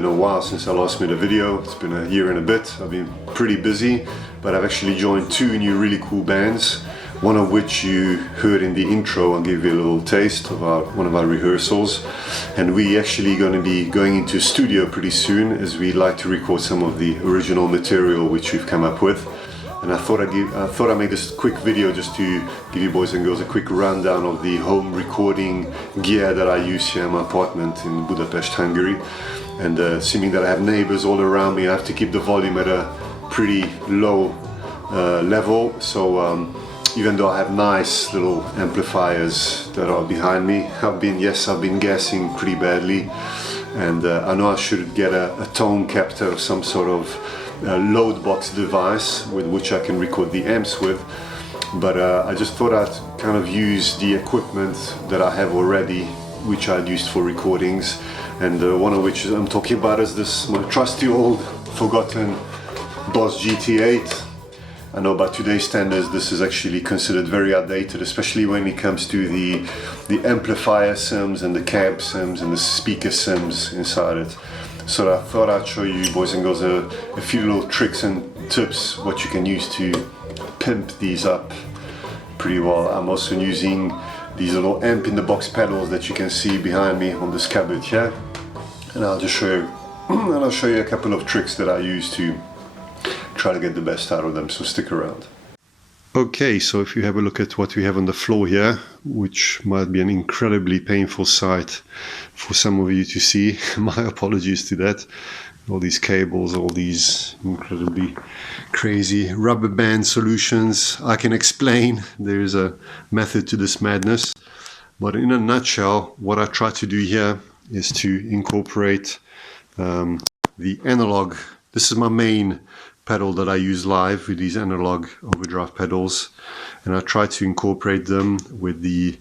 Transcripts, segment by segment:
been a while since I last made a video. It's been a year and a bit. I've been pretty busy, but I've actually joined two new really cool bands, one of which you heard in the intro. I'll give you a little taste of one of our rehearsals. And we actually going to be going into a studio pretty soon, as we like to record some of the original material which we've come up with. And I thought I'd make this quick video just to give you boys and girls a quick rundown of the home recording gear that I use here in my apartment in Budapest, Hungary. And assuming that I have neighbors all around me, I have to keep the volume at a pretty low level. So even though I have nice little amplifiers that are behind me, I've been gassing pretty badly. And I know I should get a tone captor of some sort of load box device with which I can record the amps with, but I just thought I'd kind of use the equipment that I have already, which I'd used for recordings, and one of which I'm talking about is this my trusty old forgotten BOSS GT8. I know by today's standards this is actually considered very outdated, especially when it comes to the amplifier sims and the cab sims and the speaker sims inside it. So I thought I'd show you boys and girls a few little tricks and tips what you can use to pimp these up pretty well. I'm also using these little amp in the box pedals that you can see behind me on this cupboard here, and I'll just show you a couple of tricks that I use to try to get the best out of them, so stick around. Okay, so if you have a look at what we have on the floor here, which might be an incredibly painful sight for some of you to see, my apologies to that. All these cables, all these incredibly crazy rubber band solutions. I can explain, there is a method to this madness, but in a nutshell, what I try to do here is to incorporate the analog. This is my main pedal that I use live with these analog overdrive pedals, and I try to incorporate them with the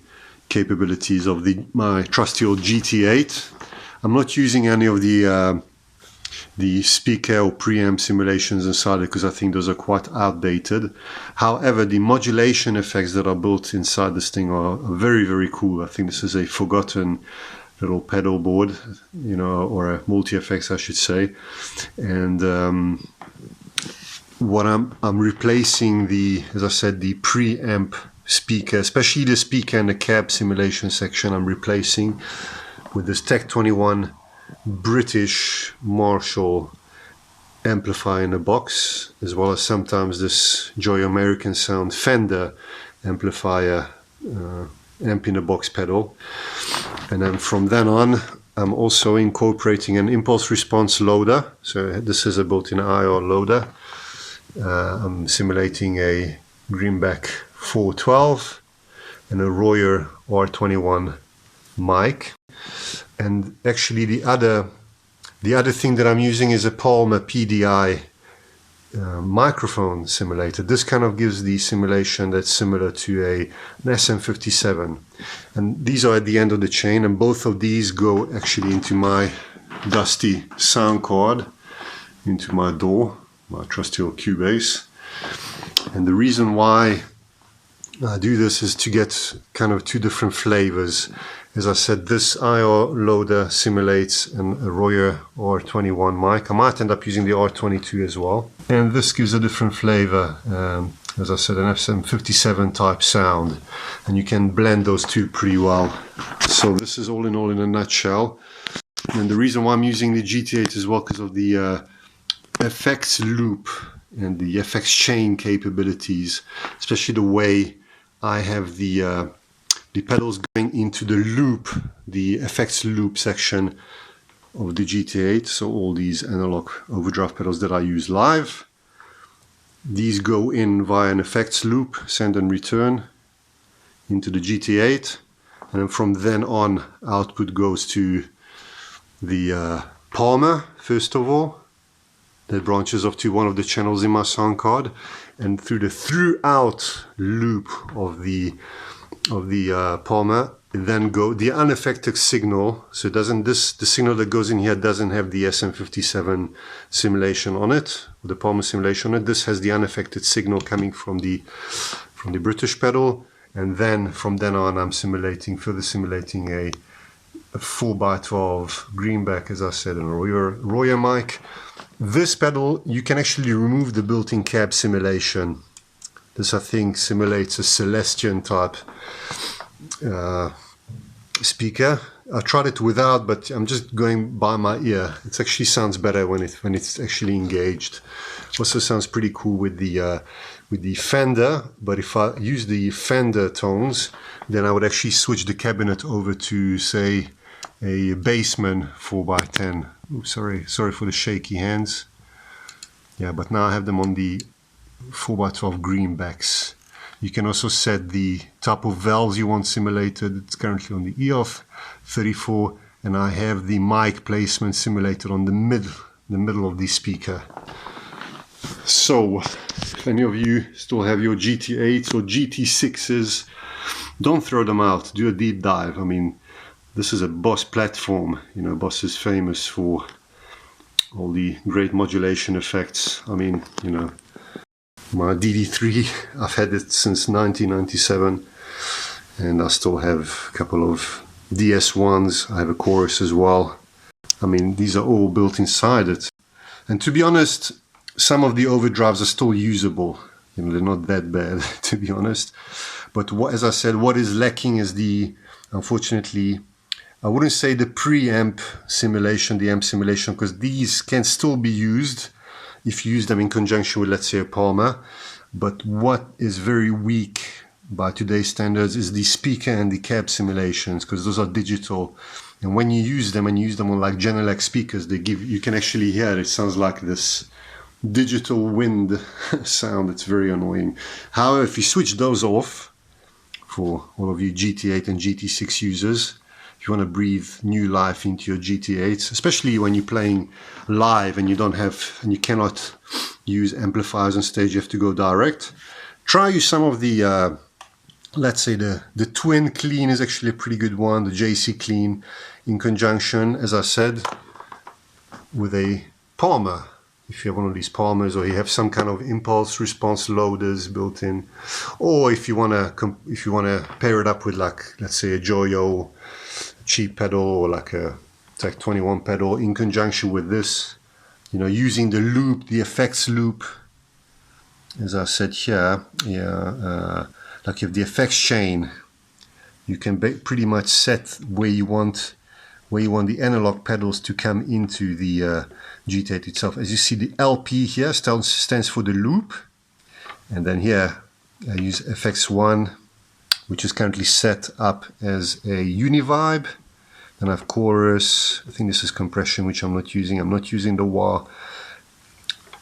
capabilities of my trusty old GT8. I'm not using any of the speaker or preamp simulations inside it because I think those are quite outdated. However, the modulation effects that are built inside this thing are very, very cool. I think this is a forgotten little pedal board, you know, or a multi-effects I should say. And what I'm replacing as I said, the preamp speaker, especially the speaker and the cab simulation section, I'm replacing with this Tech 21 British Marshall amplifier in a box, as well as sometimes this Joyo American Sound Fender amplifier amp in a box pedal. And then from then on, I'm also incorporating an impulse response loader. So this is a built-in IR loader. I'm simulating a Greenback 412 and a Royer R21 mic. And actually the other thing that I'm using is a Palmer PDI microphone simulator. This kind of gives the simulation that's similar to an SM57. And these are at the end of the chain, and both of these go actually into my dusty sound card, into my DAW, my trusty old Cubase. And the reason why I do this is to get kind of two different flavors. As I said, this IR loader simulates a Royer R21 mic. I might end up using the R22 as well. And this gives a different flavor, as I said, an SM57 type sound. And you can blend those two pretty well. So this is all in a nutshell. And the reason why I'm using the GT8 as well, because of the effects loop and the effects chain capabilities, especially the way I have the pedals going into the loop, the effects loop section of the GT8. So all these analog overdrive pedals that I use live, these go in via an effects loop, send and return into the GT8, and then from then on output goes to the Palmer first of all, that branches off to one of the channels in my sound card, and through the throughout loop of the Palmer, then go the unaffected signal. So it doesn't, the signal that goes in here doesn't have the SM57 simulation on it, the Palmer simulation on it. This has the unaffected signal coming from the British pedal, and then from then on I'm further simulating a a 4x12 greenback, as I said, and a Joyo mic. This pedal, you can actually remove the built-in cab simulation. This, I think, simulates a Celestion type speaker. I tried it without, but I'm just going by my ear. It actually sounds better when it's actually engaged. Also sounds pretty cool with the Fender, but if I use the Fender tones, then I would actually switch the cabinet over to, say, a Bassman 4x10. Oops, sorry for the shaky hands. Yeah, but now I have them on the 4x12 greenbacks. You can also set the type of valves you want simulated. It's currently on the EOF 34, and I have the mic placement simulated on the middle of the speaker. So, if any of you still have your GT8s or GT6s, don't throw them out. Do a deep dive. I mean, this is a BOSS platform. You know, BOSS is famous for all the great modulation effects. I mean, you know, my DD3, I've had it since 1997, and I still have a couple of DS1s. I have a chorus as well. I mean, these are all built inside it. And to be honest, some of the overdrives are still usable. You know, they're not that bad, to be honest. But what, as I said, what is lacking is the, unfortunately, I wouldn't say the preamp simulation, the amp simulation, because these can still be used if you use them in conjunction with, let's say, a Palmer. But what is very weak by today's standards is the speaker and the cab simulations, because those are digital. And when you use them, and you use them on like Genelec speakers, they give, you can actually hear it. It sounds like this digital wind sound. It's very annoying. However, if you switch those off, for all of you GT8 and GT6 users, if you want to breathe new life into your GT8s, especially when you're playing live and you don't have, and you cannot use amplifiers on stage, you have to go direct. Try use some of the, let's say the Twin Clean is actually a pretty good one, the JC Clean, in conjunction, as I said, with a Palmer. If you have one of these Palmers, or you have some kind of impulse response loaders built in, or if you wanna pair it up with, like, let's say a Joyo cheap pedal, or like a Tech 21 pedal in conjunction with this, you know, using the loop, the effects loop, as I said here, yeah, like you have the effects chain, you can pretty much set where you want the analog pedals to come into the GT8 itself. As you see, the LP here stands for the loop, and then here I use FX1, which is currently set up as a univibe. Then I have chorus. I think this is compression, which I'm not using. I'm not using the wah.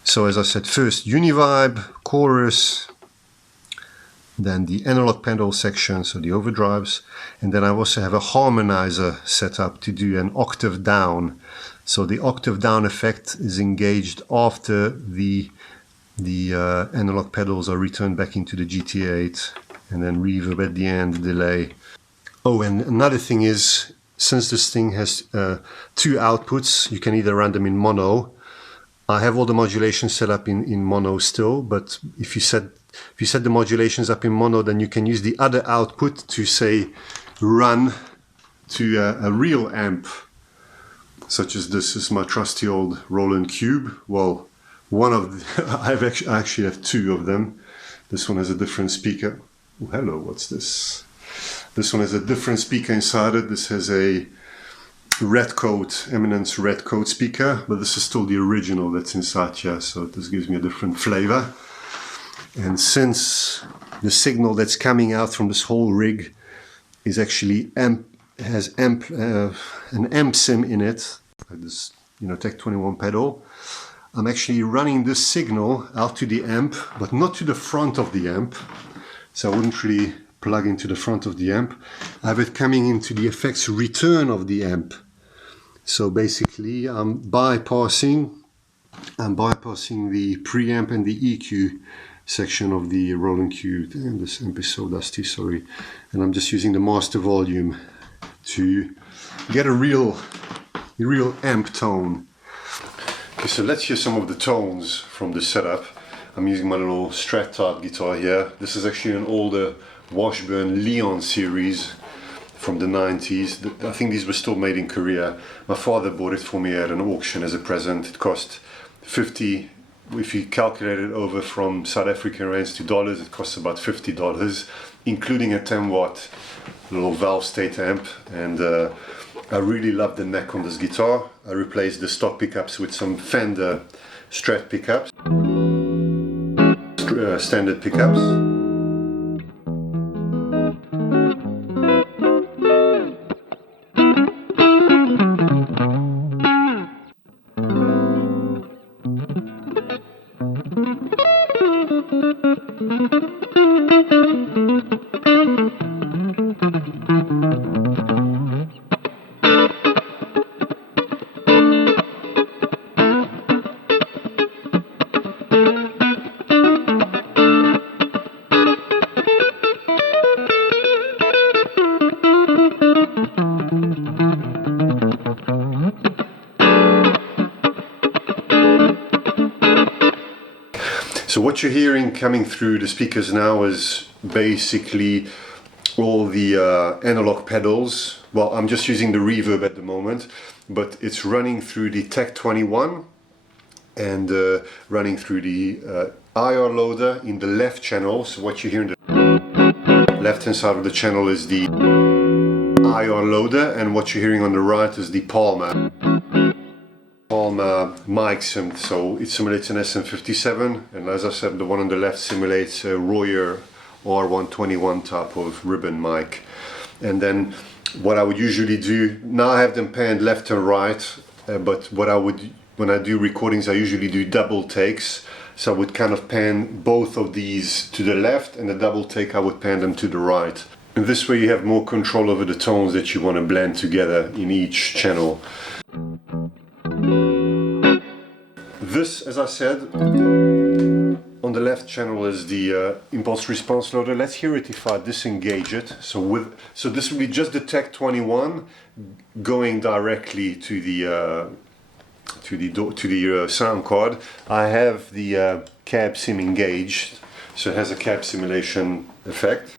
So as I said, first univibe, chorus, then the analog pedal section, so the overdrives, and then I also have a harmonizer set up to do an octave down. So the octave down effect is engaged after the analog pedals are returned back into the GT8, and then reverb at the end, delay. Oh, and another thing is, since this thing has two outputs, you can either run them in mono. I have all the modulation set up in mono still, but if you set the modulations up in mono, then you can use the other output to, say, run to a real amp, such as this is my trusty old Roland Cube. Well, one of the, I actually have two of them. This one has a different speaker. Oh, hello, what's this? This one has a different speaker inside it. This has a Redcoat, Eminence Redcoat speaker, but this is still the original that's inside here, so this gives me a different flavor. And since the signal that's coming out from this whole rig is actually has an amp sim in it, like this, you know, Tech 21 pedal, I'm actually running this signal out to the amp, but not to the front of the amp. So I wouldn't really plug into the front of the amp. I have it coming into the effects return of the amp. So basically I'm bypassing the preamp and the EQ section of the Roland Cube. Damn, this amp is so dusty, sorry. And I'm just using the master volume to get a real amp tone. Okay, so let's hear some of the tones from the setup. I'm using my little Strat type guitar here. This is actually an older Washburn Leon series from the 90s. I think these were still made in Korea. My father bought it for me at an auction as a present. It cost 50, if you calculate it over from South African rands to dollars, it costs about $50, including a 10-watt little valve state amp. And I really love the neck on this guitar. I replaced the stock pickups with some Fender Strat pickups, standard pickups. So what you're hearing coming through the speakers now is basically all the analog pedals. Well, I'm just using the reverb at the moment, but it's running through the Tech 21 and running through the IR loader in the left channel. So what you hear in the left hand side of the channel is the IR loader, and what you're hearing on the right is the Palmer mic sim. So it simulates an SM57, and as I said, the one on the left simulates a Royer R121 type of ribbon mic. And then what I would usually do, now I have them panned left and right, but what I would, when I do recordings, I usually do double takes. So I would kind of pan both of these to the left, and the double take I would pan them to the right. And this way you have more control over the tones that you want to blend together in each channel. This, as I said, on the left channel is the impulse response loader. Let's hear it if I disengage it. So this will be just the Tech 21 going directly to the sound card. I have the cab sim engaged, so it has a cab simulation effect.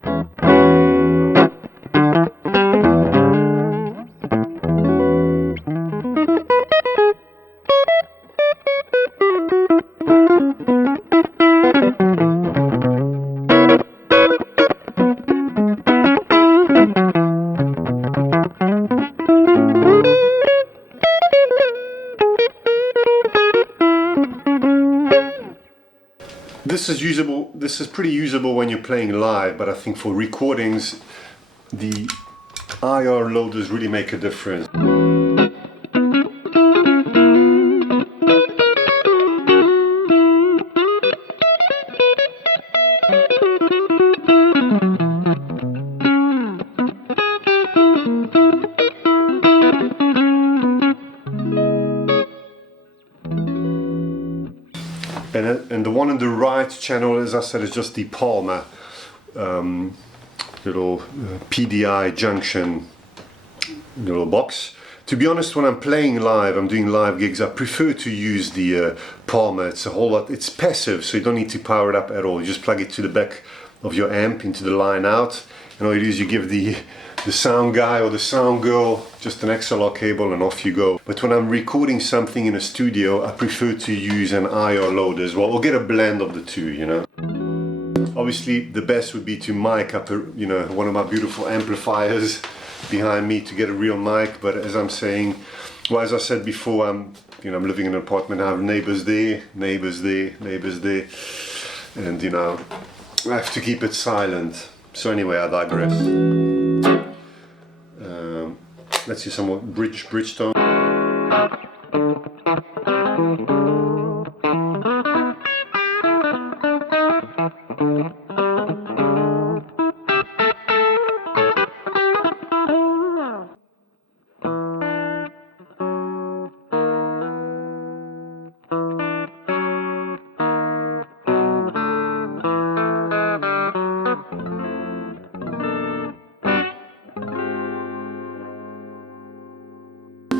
This is pretty usable when you're playing live, but I think for recordings the IR loaders really make a difference. And the one on the right channel, as I said, is just the Palmer little PDI junction little box. To be honest, when I'm playing live, I'm doing live gigs, I prefer to use the Palmer. It's a whole lot, it's passive, so you don't need to power it up at all. You just plug it to the back of your amp into the line out, and all you do is you give the sound guy or the sound girl just an XLR cable and off you go. But when I'm recording something in a studio, I prefer to use an IR loader as well, or get a blend of the two, you know. Obviously the best would be to mic up one of my beautiful amplifiers behind me to get a real mic, but as I'm saying, well, as I said before, I'm living in an apartment, I have neighbors there, neighbors there, neighbors there, and I have to keep it silent. So anyway, I digress. Let's see some more bridge tone.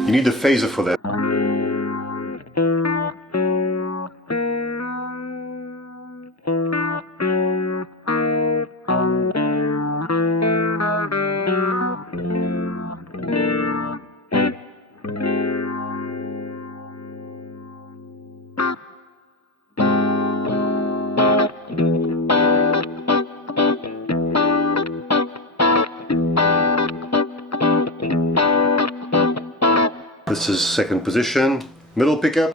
You need a phaser for that. This is second position, middle pickup.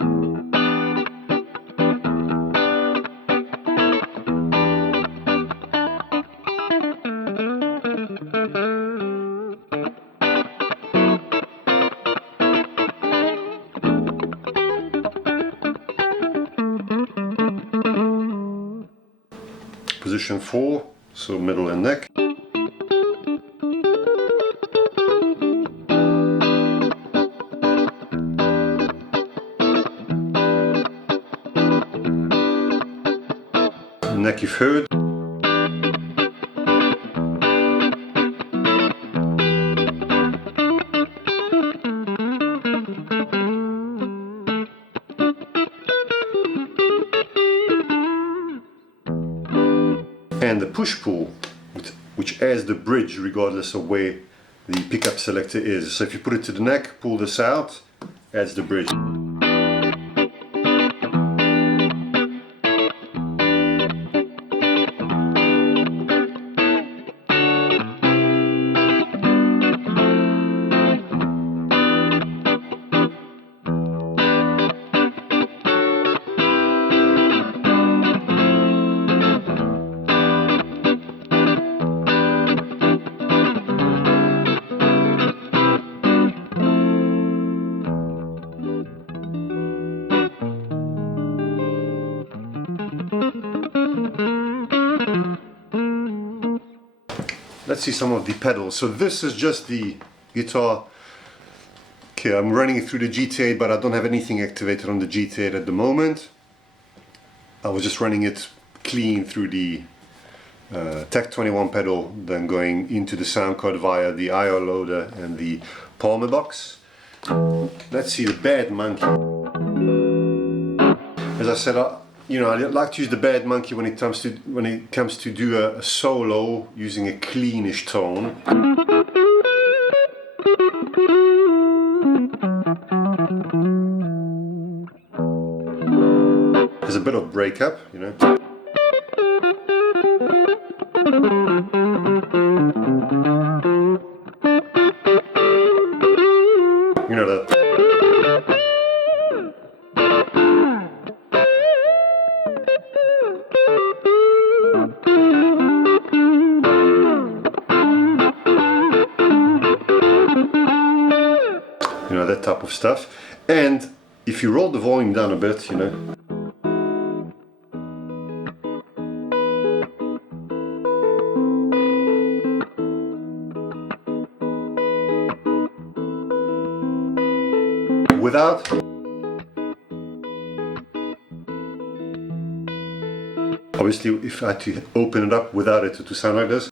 Position 4, so middle and neck. Neck you've heard. And the push-pull, which adds the bridge regardless of where the pickup selector is. So if you put it to the neck, pull this out, adds the bridge. Let's see some of the pedals. So this is just the guitar. Okay, I'm running it through the GT8, but I don't have anything activated on the GT8 at the moment. I was just running it clean through the Tech 21 pedal, then going into the sound card via the IR loader and the Palmer box. Let's see the Bad Monkey. As I said, you know, I like to use the Bad Monkey when it comes to do a solo using a cleanish tone. There's a bit of breakup, you know. You know that. You know, that type of stuff. And if you roll the volume down a bit, you know, without obviously, if I had to open it up without it to sound like this.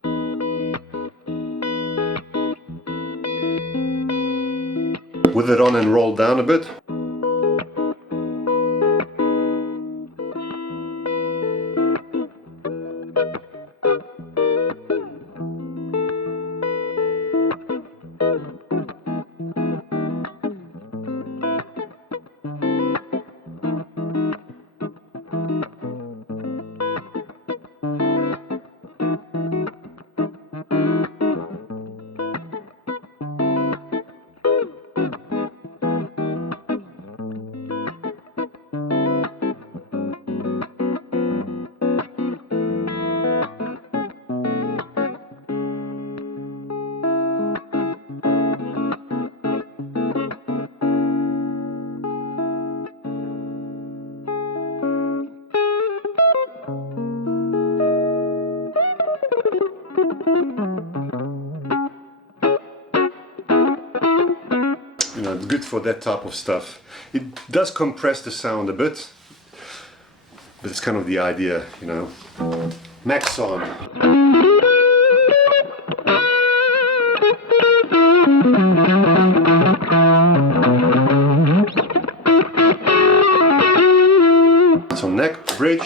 With it on and roll down a bit. You know, it's good for that type of stuff. It does compress the sound a bit, but it's kind of the idea, you know. Maxon. So neck, bridge.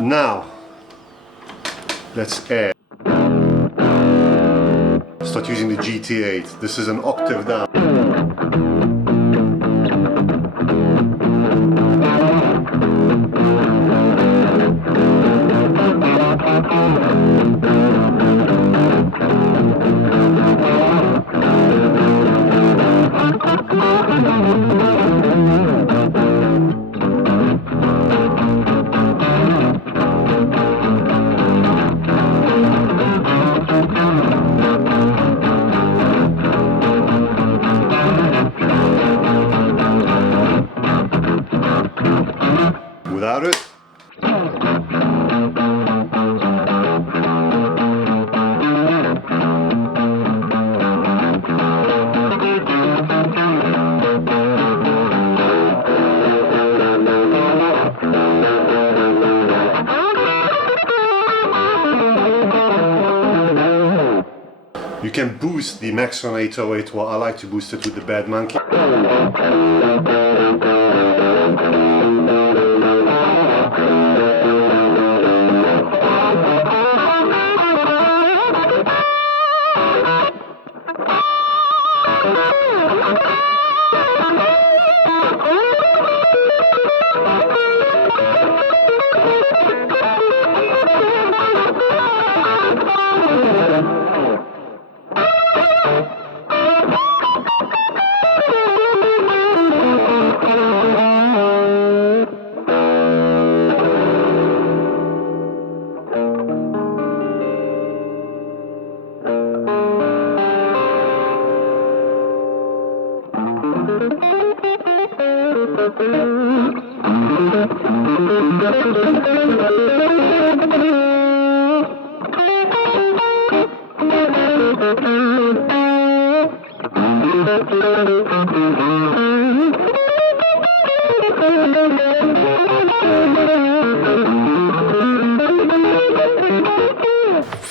Now, let's add. Start using the GT8. This is an octave down. can boost the Maxon 808, well I like to boost it with the Bad Monkey.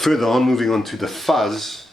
Further on, moving on to the fuzz.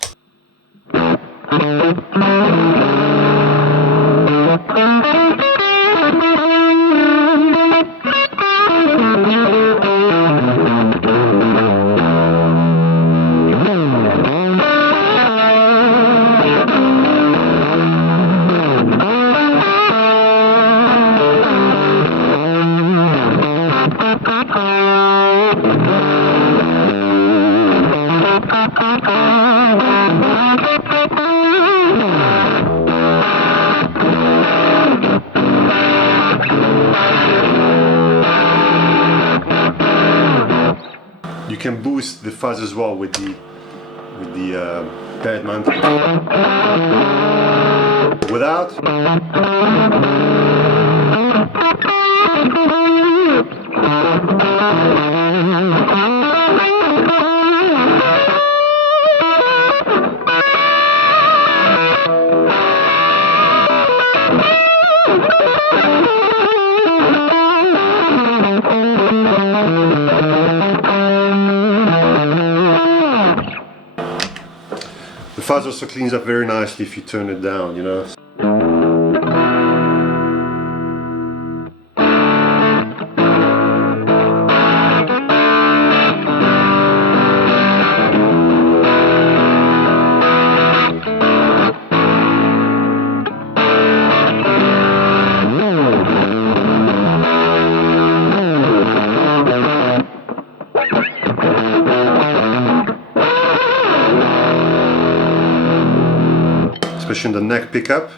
You can boost the fuzz as well with the Bad Monkey. Without. The fuzz also cleans up very nicely if you turn it down, you know. Especially in the neck pickup.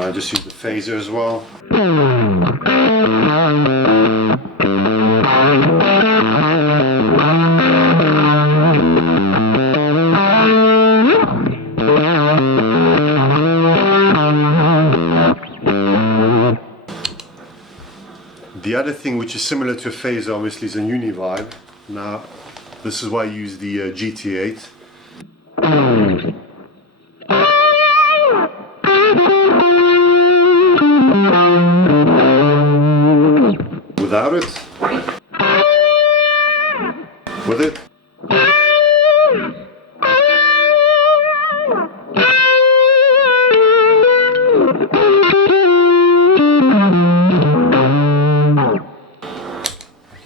I just use the phaser as well. The other thing which is similar to a phaser obviously is a univibe. Now this is why I use the GT8. Without it, with it,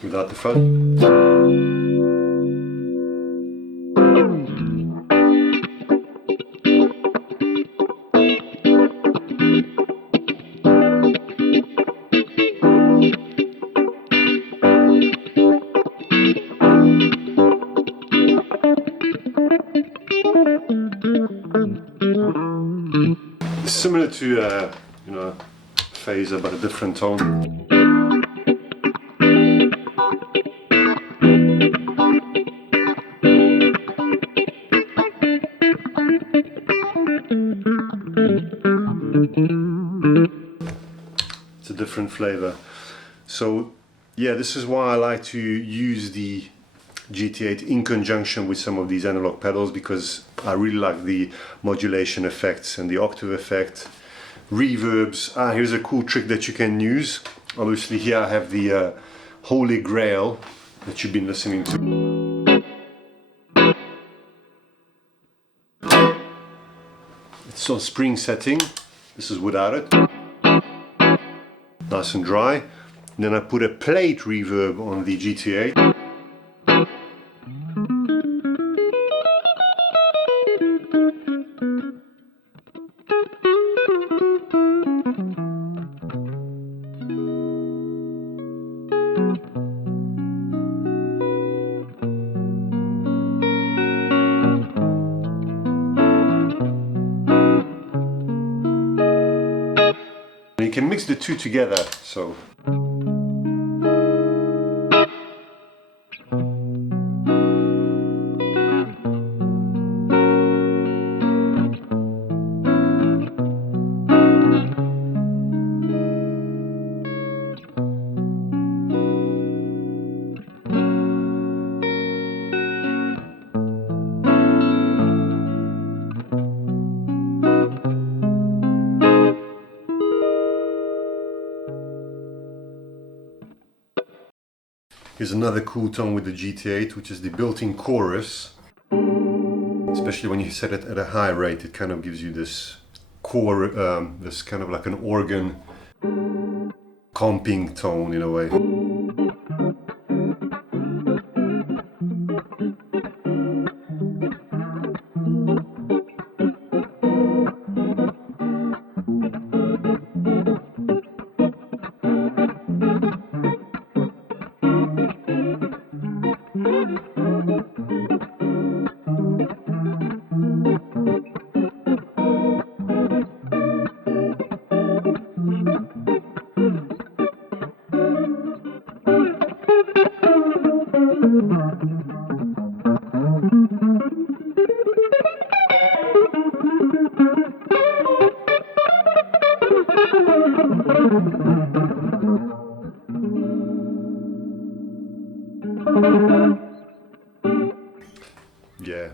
without the fuzz. Similar to you know, phaser, but a different tone. It's a different flavor. So yeah, this is why I like to use the GT8 in conjunction with some of these analog pedals, because I really like the modulation effects and the octave effect, reverbs. Here's a cool trick that you can use. Obviously here I have the Holy Grail that you've been listening to. It's on spring setting. This is without it. Nice and dry. And then I put a plate reverb on the GT8. You can mix the two together, so. Here's another cool tone with the GT8, which is the built-in chorus. Especially when you set it at a high rate, it kind of gives you this this kind of like an organ comping tone in a way. Yeah,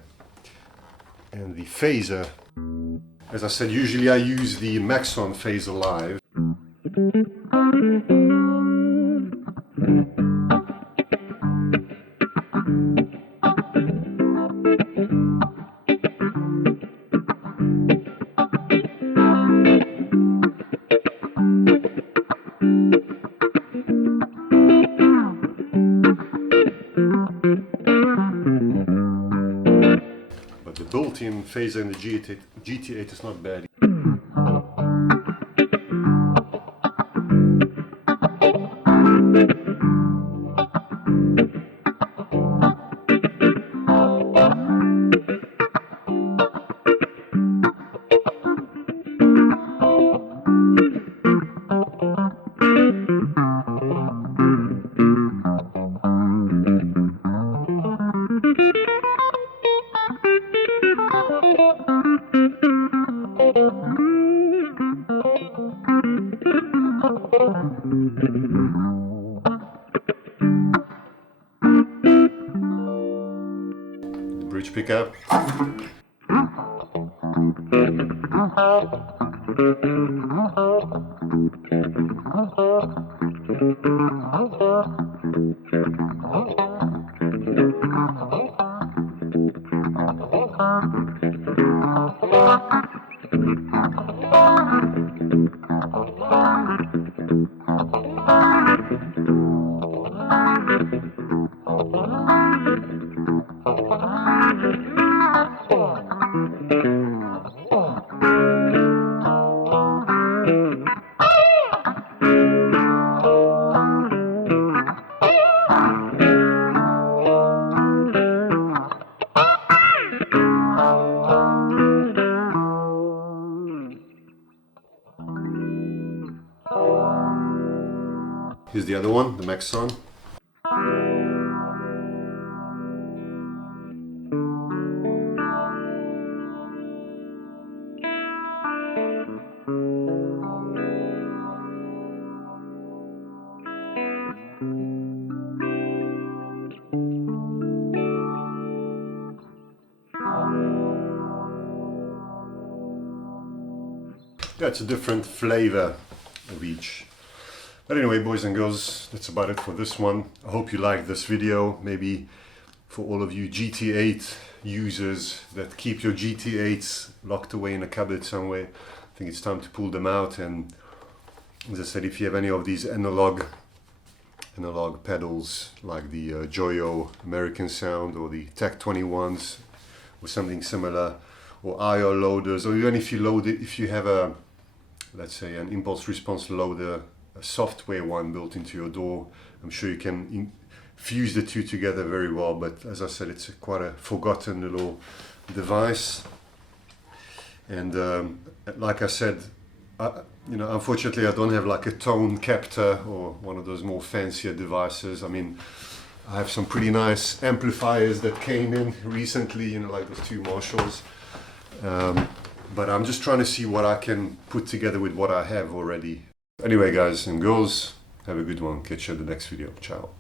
and the phaser, as I said, usually I use the Maxon Phaser Live. But the built-in phaser in the GT8 is not bad. Bridge pickup. Here's the other one, the Maxon. Yeah, it's a different flavor of each. But anyway, boys and girls, that's about it for this one. I hope you liked this video. Maybe for all of you GT8 users that keep your GT8s locked away in a cupboard somewhere, I think it's time to pull them out. And as I said, if you have any of these analog pedals like the Joyo American Sound or the Tech 21s or something similar, or IR loaders, or even if you load it, if you have a, let's say, an impulse response loader, a software one built into your door, I'm sure you can fuse the two together very well. But as I said, it's quite a forgotten little device. And like I said, you know, unfortunately I don't have like a tone captor or one of those more fancier devices. I mean, I have some pretty nice amplifiers that came in recently, you know, like those two Marshalls. But I'm just trying to see what I can put together with what I have already. Anyway, guys and girls, have a good one. Catch you in the next video. Ciao.